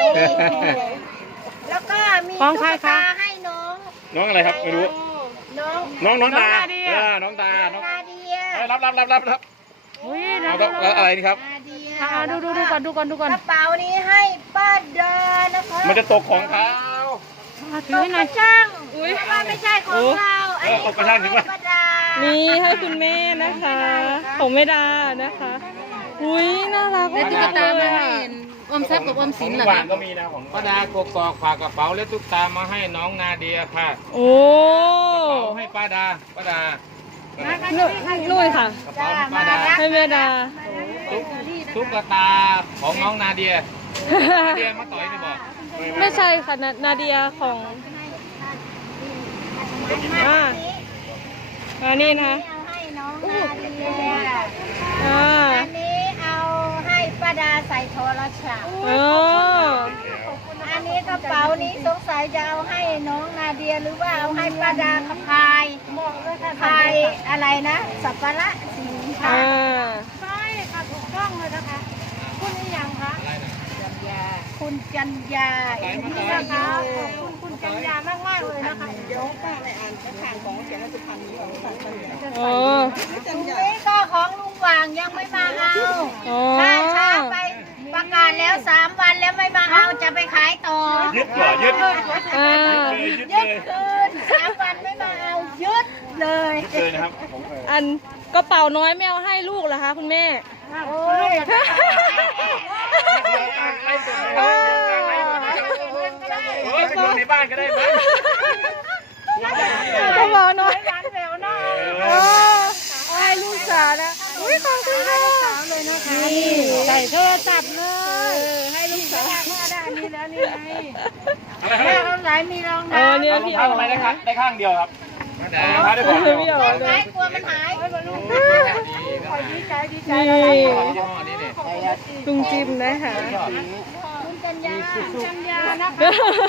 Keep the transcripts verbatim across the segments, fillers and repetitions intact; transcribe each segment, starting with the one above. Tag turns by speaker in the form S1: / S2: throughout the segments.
S1: แล้วก็มีตุ๊กตาให้น้อง
S2: น้องอะไรครับไม่รู้
S1: น้อง
S2: น้องน้องตาเออน้องตาน้อง
S1: นาเดีย
S2: รับรับรับรับรับ
S3: อุ้ย
S2: เอาอะไรนี่ครับ
S3: ดูดูดูก่อนดูก่อนดูก่อน
S1: กระเป๋านี้ให้ป้าดานะคะ
S2: มันจะตกของเขา
S3: ถือให้หน่อย
S1: ช่างอุ้ยว่าไม่ใช่ของเราอันนี้
S2: ตกกระช่างถึงว่า
S1: ป้าดา
S3: นี่ให้คุณแม่นะคะของแม่ดานะคะอุ้ยน่ารักมากเลย
S4: อมทรัพย์กับอมสินเหรอ
S2: หวานก็มีนะของ
S5: ป้าดากกอกฝากกระเป๋าและตุ๊กตามาให้น้องนาเดียค่ะ
S3: โอ้
S5: กระเป๋าให้ป้าดาป้าดา
S3: นู่นค่ะ
S5: กระเป๋าให้ป้าดา
S3: ให้แม่ดา
S5: ตุ๊กตุ๊กตาของน้องนาเดียนาเดียมาต่อยจะบอก
S3: ไม่ใช่ค่ะนานาเดียของอ่าอันนี้นะคะ
S1: เอาให้น้องนาเดีย
S3: อ่า
S1: อันนี้เอาให้ป้าดาใส่โทรศัพท์
S3: โอ้
S1: อันนี้กระเป๋านี้สงสัยจะเอาให้น้องนาเดียหรือว่าเอาให้ป้าดาขับพายพายอะไรนะสับปะระสีค่ะ
S3: อ่า
S1: ใช่ค่ะถูกต้องเลยนะคะคุณนี่ยังคะ
S5: อะไรนะ
S1: คุณจันยาอีกทีนะคะขอบคุณคุณจันยามากมากๆเลยนะคะเดี๋ยวป้าไปอ่านกระถางของเขียนสุพรรณนี้ของสัตว์จันยา
S3: โอ้
S1: นี่ก็ของลุงหว่างยังไม่มาเอา
S3: โอ้
S1: ถ้าช้าไปประกาศแล้วสามวันแล้วไม่มาเอาจะไปขายต่อ
S2: ยึดเหรอยึด
S3: อ่า
S2: ยึด
S1: ยึด
S2: เลย
S1: คืนสามวันไม่มาเอายึดเลย
S2: ยึดเลยนะครับ
S3: อันกระเป๋าน้อยไม่เอาให้ลูกเหรอคะคุณแม่
S1: โอ้ย
S3: เออ
S2: โอ้ยไปดูในบ้านก็ได้มั้ง
S3: กระเป๋าน้อย
S1: ร้านแววหน้า
S3: เออเอาให้ลูกสาวนะอุ้ยขอบคุณค่ะ
S1: เลยนะคะ
S3: นี่
S1: ใส่โทรศัพท์เลย
S3: ให้ลูกสาว
S1: แม่ได้นี่แล้วนี่ไง
S2: อะไรค
S1: แม่
S2: รับ
S1: เขาไหลมีรอง
S3: เอ
S1: เท้า
S3: อเนี่ย
S2: เอารอง
S3: พี่
S2: เท้า
S3: เอา
S2: ทำไมได้ข้างได้ข้างเดียวครับ
S5: ป้า
S2: เอา
S5: ดาร
S2: องเท้าได้ก่อนเดียว
S3: พี่เอาเล
S1: ไหน
S3: ย
S1: กลัวมันหาย
S5: ดี
S1: ดีใจดีใจ
S3: นี่
S5: ยี่ห้อนี้เนี่ย
S3: ลุงจิมนะคะ
S1: คุณจันยาจันยานะคะ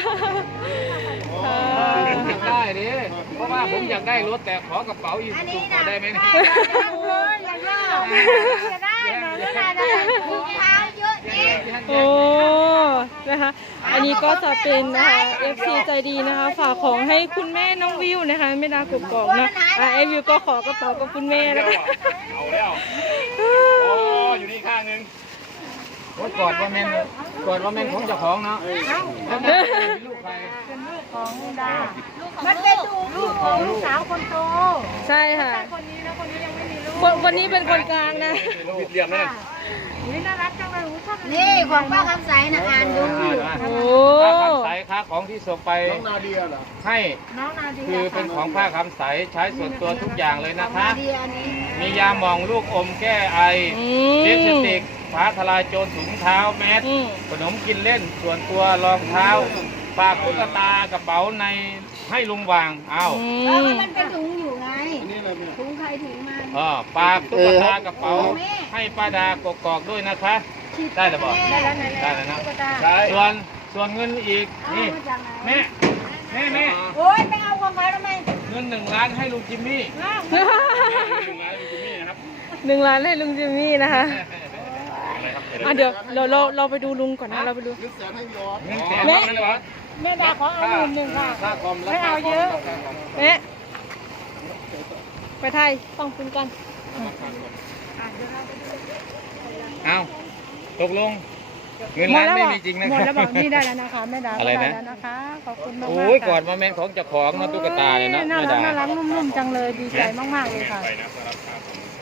S5: อยากได้ดิเพราะว่าผมอยากได้รถแต่ขอกระเป๋าอีก
S1: อัน
S5: สุ
S1: นี้
S5: ข
S1: นะ
S5: ได้ไหมเนี่ย
S1: ได้เลยอย่างย่อจะได้หนูไม่ได้จะใส่ถุงเท้าเยอะแยะ
S3: โอ้นะคะ อันนี้ก็จะเป็นนะคะ เอฟ ซี ใจดีนะคะ ฝากของให้คุณแม่น้องวิวนะคะแม่ดากกอกนะอ่าไอวิวก็ขอกระเป๋ากับคุณแม่นะคะ
S2: เอาแล้วโอ้อยู่นี่ข้างนึง
S5: โอ้ยกอดว่าแม่นกอดว่าแม่นของเจ้าของเนาะแล้วแม่เป็นลูกใคร
S1: ของดามันเป็นลูกของลูกสาวคนโต
S3: ใช่ค่ะ
S1: คนนี้นะคนนี้ยังไม่มีลูก
S3: คนคนนี้เป็นคนกลางนะ
S2: ผิดเหลี่ยมนั่น
S1: นี่น่ารักจังเลยชอบนี่ของป้าคำใสนะอ่านดู
S3: โอ้
S5: ค่าคำใสค่าของที่ส่งไปให้
S1: น้องนาเดีย
S5: คือเป็นของผ้าคำใสใช้ส่วนตัวทุกอย่างเลยนะคะ
S1: นาเดียนี้
S5: มียาหมองลูกอมแก้ไอ
S3: อื
S5: ลิปส
S3: ม
S5: ติกฟ้าทลายโจรถุงเท้าแมส
S3: อืม
S5: ขนมกินเล่นส่วนตัวรองเท้าฝากตุ๊กตากระเป๋าในให้ลุงวางเอา
S3: อื
S1: เออ
S3: ม
S1: มันเป็นถุงอยู่ไงถุงใครถุงมัน
S5: เออฝากตุ๊กตากระเป๋าให้ป้าดากกอกด้วยนะคะ ได้หรือเปล่า
S1: ได้แล้วไหน
S5: ได้แล้วนะ
S1: ตุ๊กตา
S2: ใช่
S5: ส่วนส่วนเงินอีกนี่
S1: เอามาจากไหน
S5: แม่แม่แม่
S1: โอ๊ยไปเอาของเขาทำไม
S5: เงินหนึ่งล้านให้ลุงจิมมี่
S2: หนึ่งล้านคุณมี่นะครับ
S3: หนึ่งล้านให้ลุงจิมมี่นะคะ
S2: อะไรครับ
S3: อ่ะเดี๋ยวเราเราเราไปดูลุงก่อนนะเราไปดู
S5: เงินแสน
S3: แม่
S2: นั่นเหรอ
S1: แม่ดาขอเอาหมื่นหนึ่งค่ะ
S5: ค่าคอมและ
S1: ไม่เอาเยอะ
S3: เอ๊ะไปไทยต้องคุณกัน
S5: เอาตกลงเงิน
S3: หม
S5: ล้า
S3: ด
S5: น
S3: แล้ว
S5: ไม่
S3: บอก
S5: มีจริงนะ
S3: หม
S5: ค
S3: ด
S5: รับ
S3: แล้วบอกนี่ได้แล้วนะคะแม่ดา
S5: อะไรนะ
S3: ด้แล้วนะคะขอบคุณมากๆ
S5: โอ้ย
S3: ค่ะ
S5: กอดมาแม่นของเจ้าของนะตุ๊กตาเลยนะ
S3: น่า
S5: ไม่
S3: รัก
S5: ได้
S3: น่ารักนุ่มๆจังเลยดีใจมากๆเลยค่ะ
S2: ไปนะสำหรับครับ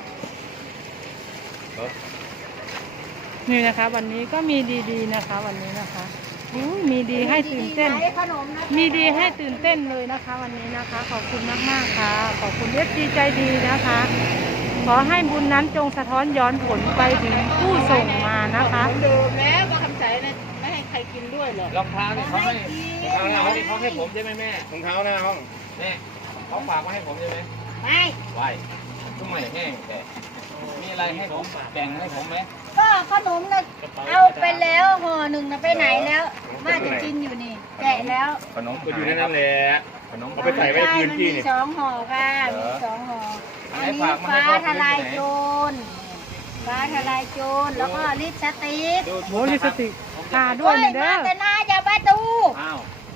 S3: นี่นะคะ วันนี้ก็มีดีๆนะคะ วันนี้นะคะอู้มีดีให้ตื่นเต้น
S1: ขนมนะ
S3: มีดีให้ตื่นเต้นเลยนะคะ วันนี้นะคะ ขอบคุณมากๆค่ะ ขอบคุณเอฟซีใจดีนะคะ ขอให้บุญนั้นจงสะท้อนย้อนผลไปถึงผู้ส่งมานะคะ
S1: เดิมแล้วก็คำใสนะไม่ให้ใครกินด้วยเหรอ
S5: รองเท้าเนี่ยเขาให้รองเท้าเนี่ยเขาให้ผมใช่ไหมแม่
S2: รองเท้าหน้าห้อง
S5: แม่เขาฝากมาให้ผมใช่ไหม
S1: ไม่
S5: ไหวทำไมแห้งแต่มีอะไรให้ผมแบ่งให้ผมไหม
S1: ก็ขนมนะเอาไปแล้วห่อหนึ่งนะไปไหนแล้วมาจะกินอยู่นี่แกะแล้ว
S5: ขนม
S2: ก็อยู่ในนั้นแหละ
S5: ขนม
S2: เอาไปใส่ไว้พื้นที่นี่
S1: มีสองห่อค่ะมีสองห่ออันนี้ฟ้าทลายโจรฟ้าทลายโจรแล้วก็ลิปสติก
S3: โหลิปสติกทาด้วยนะเด้อ
S1: มาแต่ไหน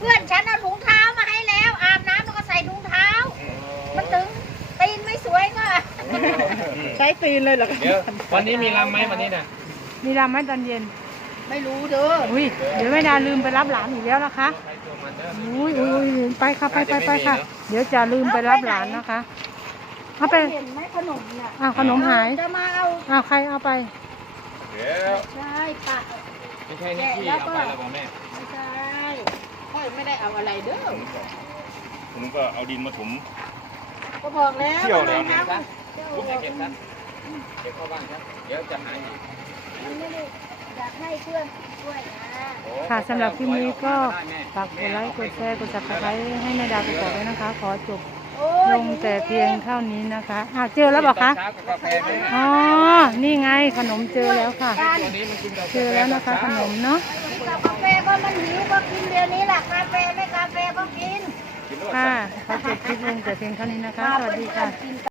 S1: พื่อนฉันเอาถุงเท้ามาให้แล้ว อาบน้ำแล้วก็ใส่ถุงเท้า มันถึงตีนไม่สวยก็
S3: ใช้ตีนเลยเหรอ
S5: เดี๋ยววันนี้มีรำไหมวันนี้น่ะ
S3: มีรำไหมตอนเย็น
S1: ไม่รู้เด้อ
S3: อุ้ยเดี๋ยวแม่ดาลืมไปรับหลานอีกแล้วนะคะอุ้ยอุ้ยอุ้ยไปค่ะไปไปไปค่ะ เดี๋ยวจะลืมไปรับหลานนะคะเอาไป
S1: เห็นไหมขนมน่ะ
S3: อ้าวขนมหาย
S1: จะมาเอา
S3: อ้าวใครเอาไป
S5: เดี๋ยว
S1: ใช่ปะ
S5: ไม่ใช่นี่ที่เอาไปแล้วบอกแม่
S1: ไม่ใช่
S4: ค่อยไม่ได้เอาอะไรเด้อ
S2: ผมก็เอาดินมาถม
S1: ก็บอกแล้ว
S2: เที่ยวแล้ว
S1: มัน
S5: ซะ
S1: เที่ยว
S5: ลูกให้เก็บซะเก็บเข้าบ้านซะเดี๋ยวจะหายอีก
S1: มันไม่ได้อยากให้เพื่อนช่วยนะ
S5: โอ้
S3: ค่ะสำหรับคลิปนี้ก็
S5: ได้แม่
S3: ฝากกดไลค์กดแชร์กดซับสไครต์ให้แม่ดาไปก่อนด้วยนะคะ ขอจบ
S1: โอ้
S3: ล
S1: ย
S3: งแต่เพียงเท่านี้นะคะอ้าวเจอแล้วบอกคะ
S5: ตนเช้ากับกาแฟไหม
S3: อ๋อนี่ไงขนมเจอแล้วค่ะ
S5: ตัวนี้มันกินกาแฟ
S3: เจอแล้วนะคะขนมเนาะ
S1: กับกาแฟก็มันหิวก็กินเดี๋ยวนี้แหละกาแฟไม่กาแฟก็กิน
S5: กินด้วย
S3: ค่ะขอจบคลิปลงแต่เพียงเท่านี้นะคะ สวัสดีค่ะ